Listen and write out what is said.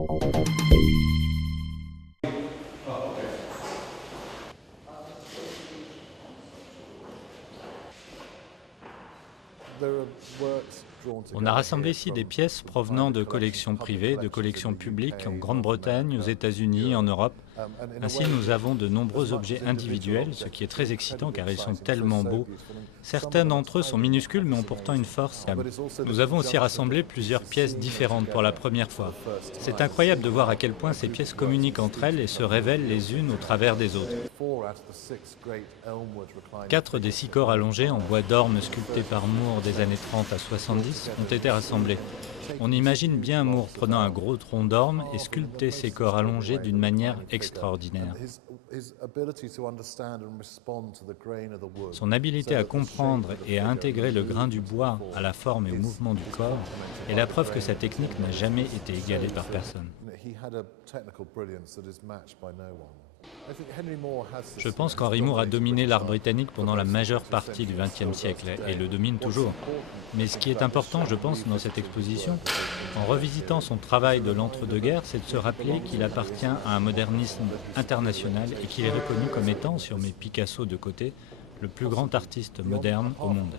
On a rassemblé ici des pièces provenant de collections privées, de collections publiques en Grande-Bretagne, aux États-Unis, en Europe. Ainsi, nous avons de nombreux objets individuels, ce qui est très excitant car ils sont tellement beaux. Certains d'entre eux sont minuscules mais ont pourtant une force. Nous avons aussi rassemblé plusieurs pièces différentes pour la première fois. C'est incroyable de voir à quel point ces pièces communiquent entre elles et se révèlent les unes au travers des autres. 4 des 6 corps allongés en bois d'orme sculptés par Moore des années 30 à 70 ont été rassemblés. On imagine bien Moore prenant un gros tronc d'orme et sculpter ces corps allongés d'une manière extraordinaire. Son habileté à comprendre et à intégrer le grain du bois à la forme et au mouvement du corps est la preuve que sa technique n'a jamais été égalée par personne. Je pense qu'Henry Moore a dominé l'art britannique pendant la majeure partie du XXe siècle et le domine toujours. Mais ce qui est important, je pense, dans cette exposition, en revisitant son travail de l'entre-deux-guerres, c'est de se rappeler qu'il appartient à un modernisme international et qu'il est reconnu comme étant, sur mes Picasso de côté, le plus grand artiste moderne au monde.